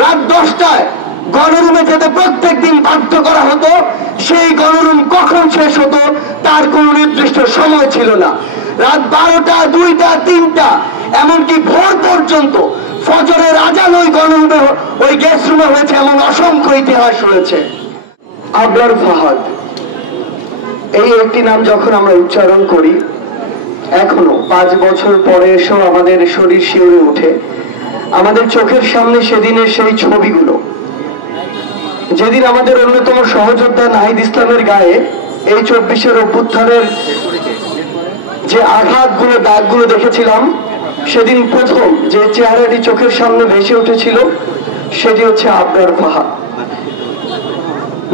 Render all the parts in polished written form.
রাত 10টায় গণরুমে যেতে প্রত্যেক দিন বাধ্য করা হতো। সেই গণরুম কখন শেষ হতো তার কোনো নির্দিষ্ট সময় ছিল না। রাত 12টা, 2টা, 3টা, এমনকি ভোর পর্যন্ত ফজরের আজান ওই গণরুমে, ওই গেস্ট রুমে হয়েছে, এমন অসংখ্য ইতিহাস রয়েছে। আবরার ফাহাদ, এই একটি নাম যখন আমরা উচ্চারণ করি, এখনো 5 বছর পরে এসেও আমাদের শরীর শিউরে ওঠে। আমাদের চোখের সামনে সেদিনের সেই ছবিগুলো, যেদিন আমাদের অন্যতম সহযোদ্ধা নাহিদ ইসলামের গায়ে এই 24-এর অভ্যুত্থানের যে আঘাতগুলো, দাগগুলো দেখেছিলাম, সেদিন প্রথম যে চেহারাটি চোখের সামনে ভেসে উঠেছিল সেটি হচ্ছে আবরার ফাহাদ।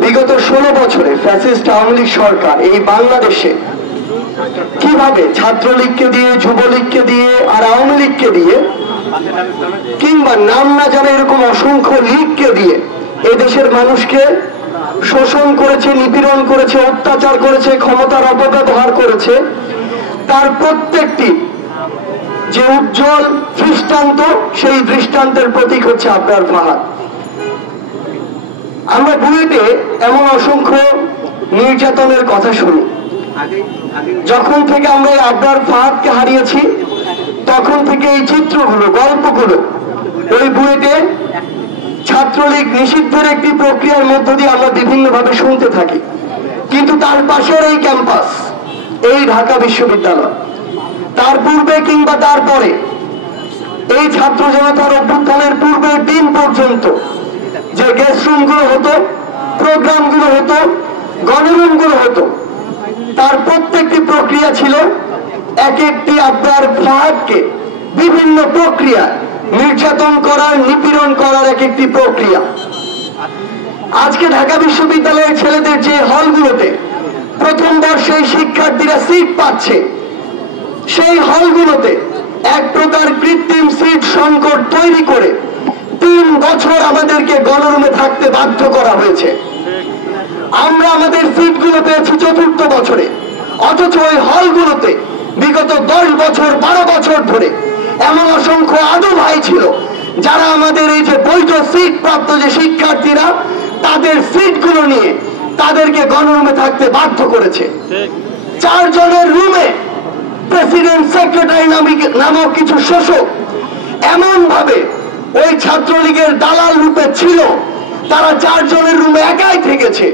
বিগত 16 বছরে ফ্যাসিস্ট আওয়ামী লীগ সরকার এই বাংলাদেশে কিভাবে ছাত্রলীগকে দিয়ে, যুবলীগকে দিয়ে আর আওয়ামী লীগকে দিয়ে, কিংবা নাম না জানা এরকম অসংখ্য লীগকে দিয়ে এদেশের মানুষকে শোষণ করেছে, নিপীড়ন করেছে, অত্যাচার করেছে, ক্ষমতার অপব্যবহার করেছে, তার প্রত্যেকটি যে উজ্জ্বল দৃষ্টান্ত, সেই দৃষ্টান্তের প্রতীক হচ্ছে আবরার ফাহাদ। আমরা বুয়েটে এমন অসংখ্য নির্যাতনের কথা শুনি। যখন থেকে আমরা এই আবরার ফাহাদকে হারিয়েছি, তখন থেকে এই চিত্রগুলো, গল্পগুলো ওই বুয়েটে ছাত্রলীগ নিষিদ্ধের একটি প্রক্রিয়ার মধ্য দিয়ে আমরা বিভিন্নভাবে শুনতে থাকি। কিন্তু তার পাশের এই ক্যাম্পাস, এই ঢাকা বিশ্ববিদ্যালয়, তার পূর্বে কিংবা তারপরে এই ছাত্র জনতার অভ্যুত্থানের পূর্বের দিন পর্যন্ত যে গেস্ট রুমগুলো হতো, প্রোগ্রামগুলো হতো, গণরুমগুলো হতো, তার প্রত্যেকটি প্রক্রিয়া ছিল এক একটি আবরার ফাহাদকে বিভিন্ন প্রক্রিয়া নির্যাতন করার, নিপীড়ন করার এক একটি প্রক্রিয়া। আজকে ঢাকা বিশ্ববিদ্যালয়ের ছেলেদের যে হলগুলোতে প্রথম বর্ষে শিক্ষার্থীরা সিট পাচ্ছে, সেই হলগুলোতে এক প্রকার কৃত্রিম সিট সংকট তৈরি করে 3 বছর আমাদেরকে গণরুমে থাকতে বাধ্য করা হয়েছে। আমরা আমাদের সিটগুলো পেয়েছি 4র্থ বছরে, অথচ ওই হলগুলোতে বিগত 10 বছর, 12 বছর ধরে এমন অসংখ্য আদু ভাই ছিল যারা আমাদের এই যে বৈধ সিট প্রাপ্ত যে শিক্ষার্থীরা, তাদের সিটগুলো নিয়ে তাদেরকে গণরুমে থাকতে বাধ্য করেছে। 4 জনের রুমে প্রেসিডেন্ট, সেক্রেটারি নামক কিছু শোষক এমন ভাবে ওই ছাত্রলীগের দালাল রূপে ছিল, তারা 4 জনের রুমে একাই থেকেছে,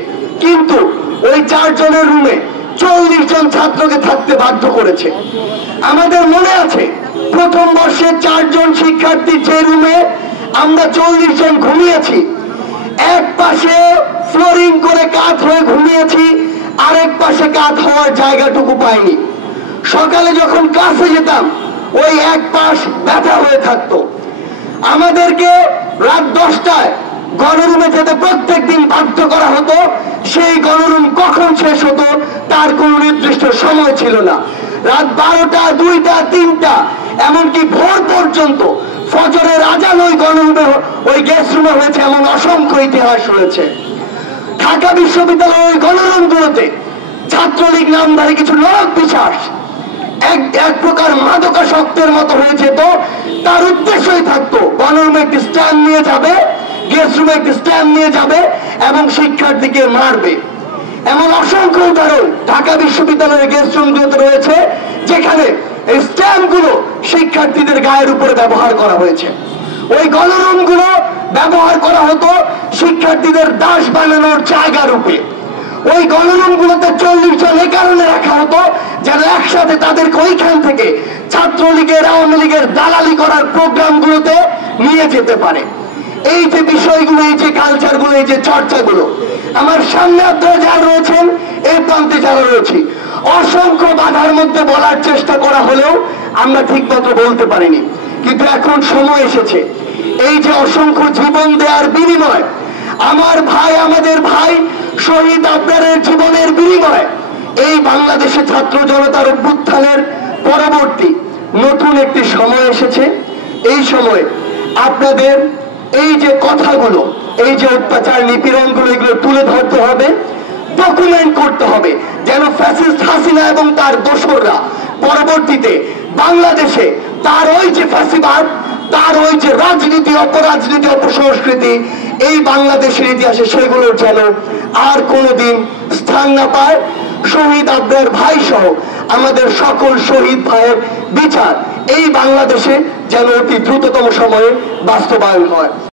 কিন্তু ওই 4 জনের রুমে 40 জন ছাত্রকে থাকতে বাধ্য করেছে। আমাদের মনে আছে প্রথম বর্ষে 4 জন শিক্ষার্থী যে রুমে আমরা 40 জন ঘুমিয়েছি, এক পাশে ফ্লোরিং করে কাত হয়ে ঘুমিয়েছি, আরেক পাশে কাত হওয়ার জায়গাটুকু পাইনি। সকালে যখন ক্লাসে যেতাম ওই এক পাশ ব্যথা হয়ে থাকতো। আমাদেরকে রাত 10টায় গণরুমে যেতে প্রত্যেক দিন বাধ্য করা হতো। সেই গণরুম কখন শেষ হতো তার কোনো নির্দিষ্ট সময় ছিল না। রাত 12টা, 2টা, 3টা, এমনকি ভোর পর্যন্ত ফজরের আজান ওই গণরুমে, ওই গেস্ট রুমে হয়েছে, এমন অসংখ্য ইতিহাস রয়েছে। ঢাকা বিশ্ববিদ্যালয়ের ওই গণরুমগুলোতে ছাত্রলীগ নামধারী কিছু নরক পিশাচ এক প্রকার মাদকাসক্তের মতো হয়েছে। তো তার উদ্দেশ্যই থাকতো গণরুমে একটি স্ট্যান্ড নিয়ে যাবে, গেস্ট রুমে একটি স্ট্যান্ড নিয়ে যাবে এবং শিক্ষার্থীকে মারবে। এমন অসংখ্য উদাহরণ ঢাকা বিশ্ববিদ্যালয়ের গেস্ট রুমগুলোতে রয়েছে, যেখানে এই স্ট্যাম্পগুলো শিক্ষার্থীদের গায়ের উপরে ব্যবহার করা হয়েছে। ওই গণরুমগুলো ব্যবহার করা হতো শিক্ষার্থীদের দাস বানানোর জায়গা রূপে। ওই গণরুমগুলোতে 40 জন এই কারণে রাখা হতো যেন একসাথে তাদেরকে ওইখান থেকে ছাত্রলীগের, আওয়ামী লীগের দালালি করার প্রোগ্রামগুলোতে নিয়ে যেতে পারে। এই যে বিষয়গুলো, এই যে কালচারগুলো, এই যে চর্চাগুলো, আমার সামনে আপনারা যারা রয়েছেন, এই প্রান্তে যারা রয়েছে, অসংখ্য বাধার মধ্যে বলার চেষ্টা করা হলেও আমরা ঠিক মতো বলতে পারিনি। কিন্তু এখন সময় এসেছে, এই যে অসংখ্য জীবন দেওয়ার বিনিময়, আমার ভাই, আমাদের ভাই শহীদ আবরারের জীবনের বিনিময় এই বাংলাদেশে ছাত্র জনতার অভ্যুত্থানের পরবর্তী নতুন একটি সময় এসেছে। এই সময় আপনাদের এই যে কথাগুলো, এই যে অত্যাচার, নিপীড়নগুলো, এগুলো তুলে ধরতে হবে, ডকুমেন্ট করতে হবে, যেন ফ্যাসিস্ট হাসিনা এবং তার দোসররা পরবর্তীতে বাংলাদেশে তার ওই যে ফ্যাসিবাদ, তার ওই যে রাজনীতি, অপরাজনীতি, অপসংস্কৃতি এই বাংলাদেশের ইতিহাসে সেগুলোর যেন আর কোনোদিন স্থান না পায়। শহীদ আবরার ভাই সহ আমাদের সকল শহীদ ভাইয়ের বিচার এই বাংলাদেশে যেন অতি দ্রুততম সময়ে বাস্তবায়ন হয়।